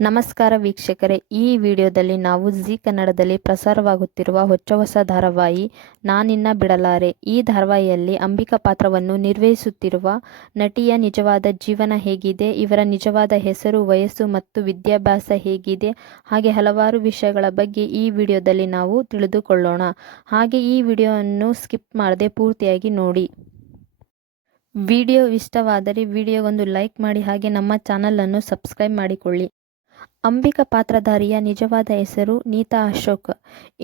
ನಮಸ್ಕಾರ ವೀಕ್ಷಕರೇ, ಈ ವಿಡಿಯೋದಲ್ಲಿ ನಾವು ಜಿ ಕನ್ನಡದಲ್ಲಿ ಪ್ರಸಾರವಾಗುತ್ತಿರುವ ಹೊಸ ಧಾರಾವಾಹಿ ನಾನಿನ್ನ ಬಿಡಲಾರೆ. ಈ ಧಾರಾವಾಹಿಯಲ್ಲಿ ಅಂಬಿಕಾ ಪಾತ್ರವನ್ನು ನಿರ್ವಹಿಸುತ್ತಿರುವ ನಟಿಯ ನಿಜವಾದ ಜೀವನ ಹೇಗಿದೆ, ಇವರ ನಿಜವಾದ ಹೆಸರು, ವಯಸ್ಸು ಮತ್ತು ವಿದ್ಯಾಭ್ಯಾಸ ಹೇಗಿದೆ, ಹಾಗೆ ಹಲವಾರು ವಿಷಯಗಳ ಬಗ್ಗೆ ಈ ವಿಡಿಯೋದಲ್ಲಿ ನಾವು ತಿಳಿದುಕೊಳ್ಳೋಣ. ಹಾಗೆ ಈ ವಿಡಿಯೋವನ್ನು ಸ್ಕಿಪ್ ಮಾಡದೆ ಪೂರ್ತಿಯಾಗಿ ನೋಡಿ. ವಿಡಿಯೋ ಇಷ್ಟವಾದರೆ ವಿಡಿಯೋಗೊಂದು ಲೈಕ್ ಮಾಡಿ, ಹಾಗೆ ನಮ್ಮ ಚಾನಲನ್ನು ಸಬ್ಸ್ಕ್ರೈಬ್ ಮಾಡಿಕೊಳ್ಳಿ. ಅಂಬಿಕಾ ಪಾತ್ರಧಾರಿಯ ನಿಜವಾದ ಹೆಸರು ನೀತಾ ಅಶೋಕ್.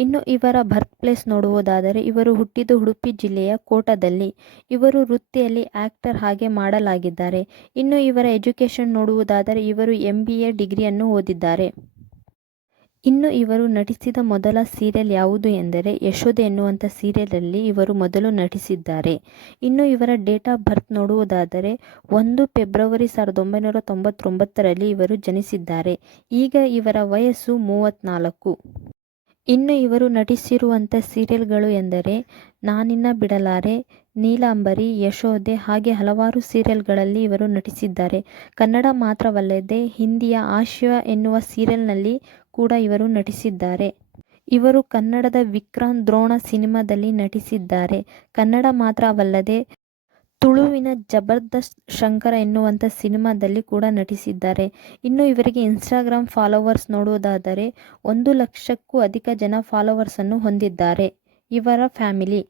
ಇನ್ನು ಇವರ ಬರ್ತ್ ಪ್ಲೇಸ್ ನೋಡುವುದಾದರೆ ಇವರು ಹುಟ್ಟಿದ್ದು ಉಡುಪಿ ಜಿಲ್ಲೆಯ ಕೋಟದಲ್ಲಿ. ಇವರು ವೃತ್ತಿಯಲ್ಲಿ ಆಕ್ಟರ್ ಹಾಗೆ ಮಾಡಲಾಗಿದ್ದಾರೆ. ಇನ್ನು ಇವರ ಎಜುಕೇಷನ್ ನೋಡುವುದಾದರೆ ಇವರು MBA ಡಿಗ್ರಿಯನ್ನು ಓದಿದ್ದಾರೆ. ಇನ್ನು ಇವರು ನಟಿಸಿದ ಮೊದಲ ಸೀರಿಯಲ್ ಯಾವುದು ಎಂದರೆ ಯಶೋದೆ ಎನ್ನುವಂಥ ಸೀರಿಯಲಲ್ಲಿ ಇವರು ಮೊದಲು ನಟಿಸಿದ್ದಾರೆ. ಇನ್ನು ಇವರ ಡೇಟ್ ಆಫ್ ಬರ್ತ್ ನೋಡುವುದಾದರೆ 1 ಫೆಬ್ರವರಿ 1999ರಲ್ಲಿ ಇವರು ಜನಿಸಿದ್ದಾರೆ. ಈಗ ಇವರ ವಯಸ್ಸು 34. ಇನ್ನು ಇವರು ನಟಿಸಿರುವಂಥ ಸೀರಿಯಲ್ಗಳು ಎಂದರೆ ನಾನಿನ್ನ ಬಿಡಲಾರೆ, ನೀಲಾಂಬರಿ, ಯಶೋದೆ ಹಾಗೆ ಹಲವಾರು ಸೀರಿಯಲ್ಗಳಲ್ಲಿ ಇವರು ನಟಿಸಿದ್ದಾರೆ. ಕನ್ನಡ ಮಾತ್ರವಲ್ಲದೆ ಹಿಂದಿಯ ಆಶಯ ಎನ್ನುವ ಸೀರಿಯಲ್ನಲ್ಲಿ ಕೂಡ ಇವರು ನಟಿಸಿದ್ದಾರೆ. ಇವರು ಕನ್ನಡದ ವಿಕ್ರಾಂತ್ ದ್ರೋಣ ಸಿನಿಮಾದಲ್ಲಿ ನಟಿಸಿದ್ದಾರೆ. ಕನ್ನಡ ಮಾತ್ರವಲ್ಲದೆ ತುಳುವಿನ ಜಬರ್ದಸ್ತ್ ಶಂಕರ ಎನ್ನುವಂಥ ಸಿನಿಮಾದಲ್ಲಿ ಕೂಡ ನಟಿಸಿದ್ದಾರೆ. ಇನ್ನು ಇವರಿಗೆ ಇನ್ಸ್ಟಾಗ್ರಾಮ್ ಫಾಲೋವರ್ಸ್ ನೋಡುವುದಾದರೆ 1 ಲಕ್ಷಕ್ಕೂ ಅಧಿಕ ಜನ ಫಾಲೋವರ್ಸನ್ನು ಹೊಂದಿದ್ದಾರೆ. ಇವರ ಫ್ಯಾಮಿಲಿ